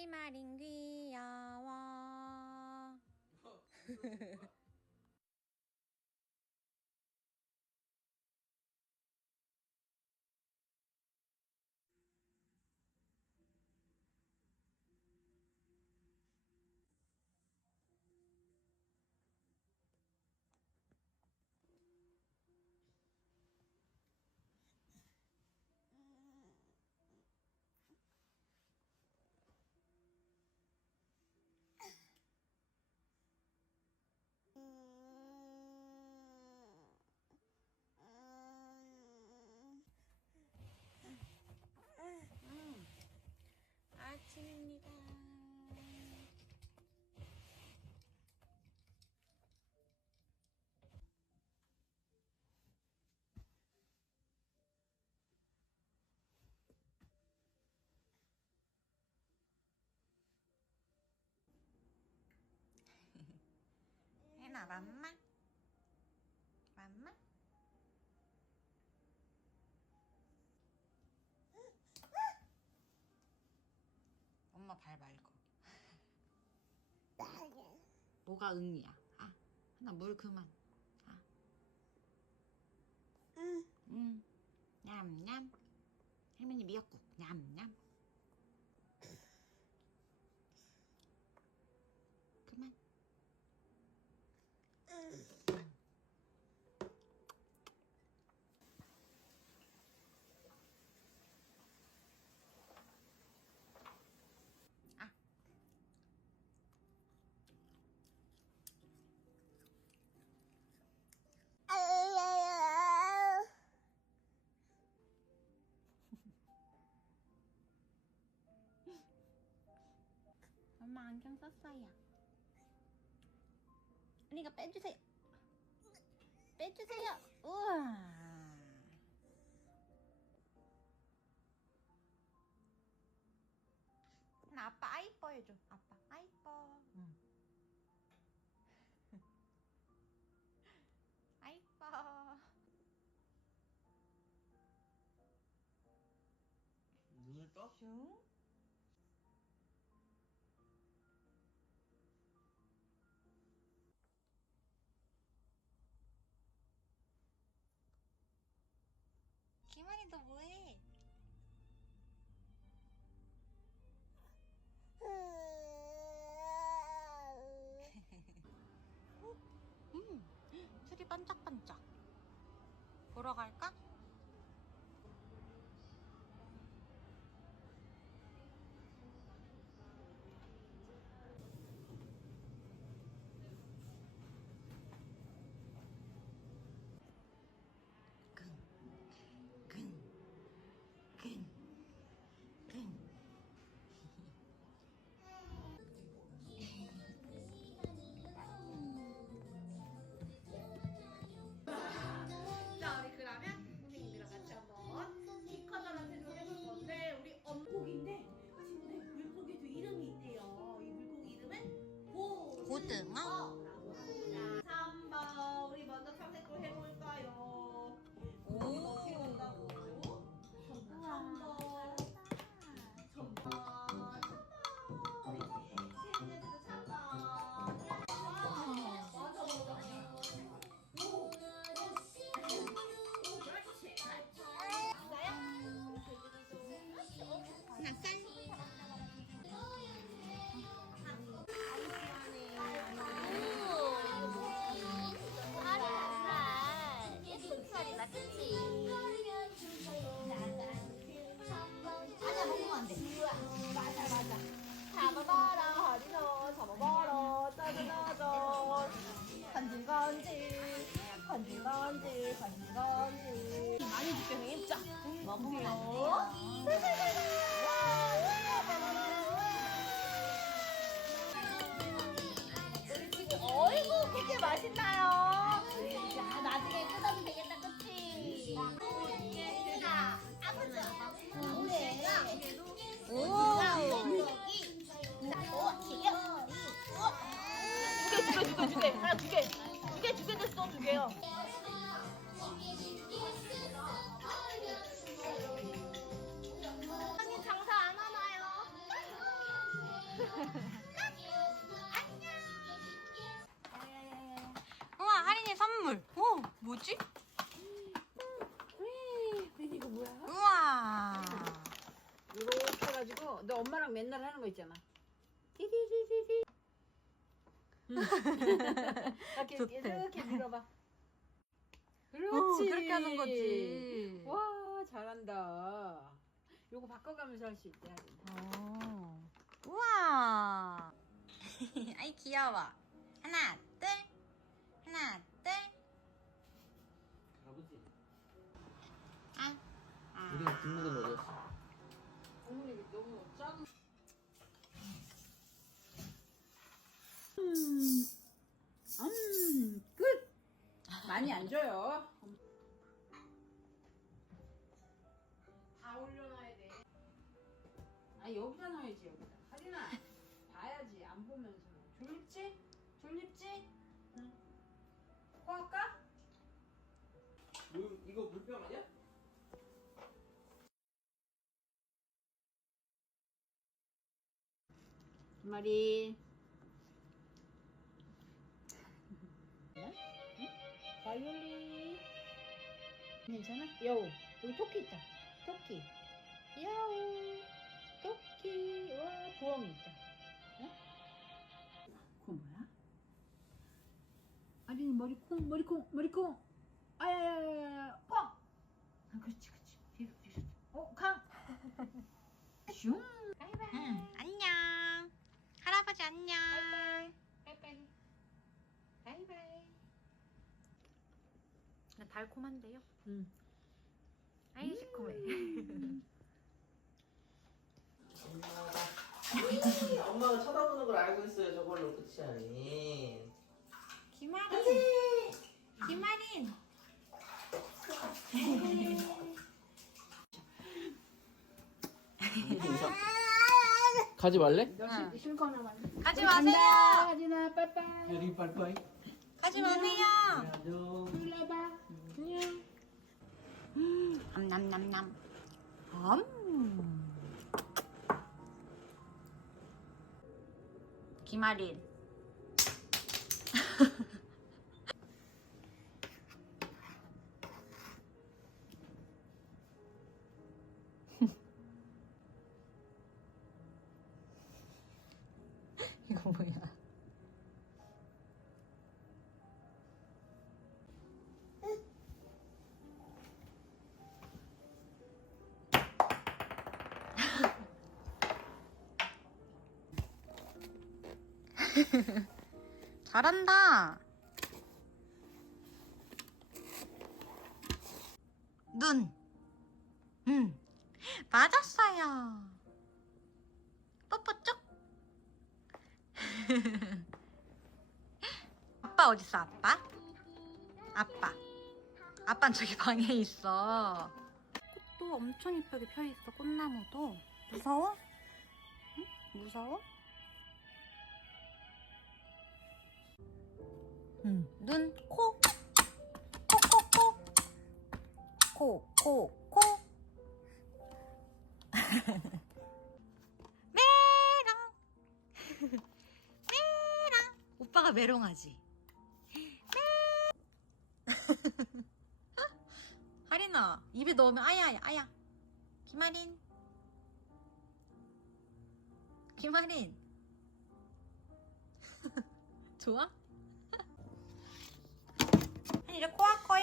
거짓말인 귀여워. 맘마? 맘마? 엄마 발 말고 뭐가 응이야? 아, 하나 물 그만 아. 응. 음. 응. 냠냠 할머니 미역국 냠냠 안경 썼어요. 언니가 빼주세요. 빼주세요. 우와. 나 아빠 아이뻐 해줘. 아빠 아이뻐 응. 아이뻐 눈을 떠? 슝. 들어갈까? 很傲 두 개, 하나 두 개, 두 개, 두 개 됐어, 두 개요. 아니 장사 안 하나요? 안녕. 우와 할인의 선물. 오 뭐지? 이거 뭐야? 우와. 이거 해가지고 너 엄마랑 맨날 하는 거 있잖아. 띠리리리리 이렇게 좋대. 이렇게 밀어봐. 그렇지. 어, 그렇게 하는 거지. 와 잘한다. 요거 바꿔가면서 할 수 있대. 어. 우와. 아이 귀여워. 하나, 둘. 하나, 둘. 아버지 아. 아. 우리가 어디 갔어? 국물이 너무 작은. 음, 음, 끝. 많이 안 줘요. 다 올려놔야 돼. 아 여기다 놔야지 여기다. 하린아 봐야지 안 보면서. 졸립지? 졸립지? 응. 코 할까? 물, 이거 물병 아니야? 마리. 바이올린. 괜찮아? 여우. 여기 토끼 있다. 토끼. 야우. 토끼. 와, 부엉이 있다. 응? 그거 뭐야? 아린이 머리콩, 머리콩, 머리콩. 아야야야야. 뻥. 아, 그렇지, 그렇지. 뒤로, 뒤로. 어, 강. 슝. 응. 안녕. 할아버지 안녕. 바이바이. 바이바이. 달콤한데요? 응. 아이 시커매. 엄마가 엄마가 쳐다보는 걸 알고 있어요 저걸로 그치 아니 김아린. 김아린. 가지 말래? 응. 실- 가지 마세요. 하진아 빠빠 여기 빨빨 가지 마세요. 안녕 남남남남. 음. 김아린. 이거 뭐야? 잘한다. 눈. 음. 맞았어요. 뽀뽀 쪽. 아빠 어딨어, 아빠? 아빠. 아빠는 저기 방에 있어. 꽃도 엄청 이쁘게 펴 있어, 꽃나무도. 무서워? 응? 무서워? 응. 눈, 코. 코, 코, 코. 코, 코, 코. 메롱. 메롱. 오빠가 메롱하지? 메. 하린아, 입에 넣으면 아야야, 아야. 김아린. 김아린. 좋아? 아니, 이제 코할 거야?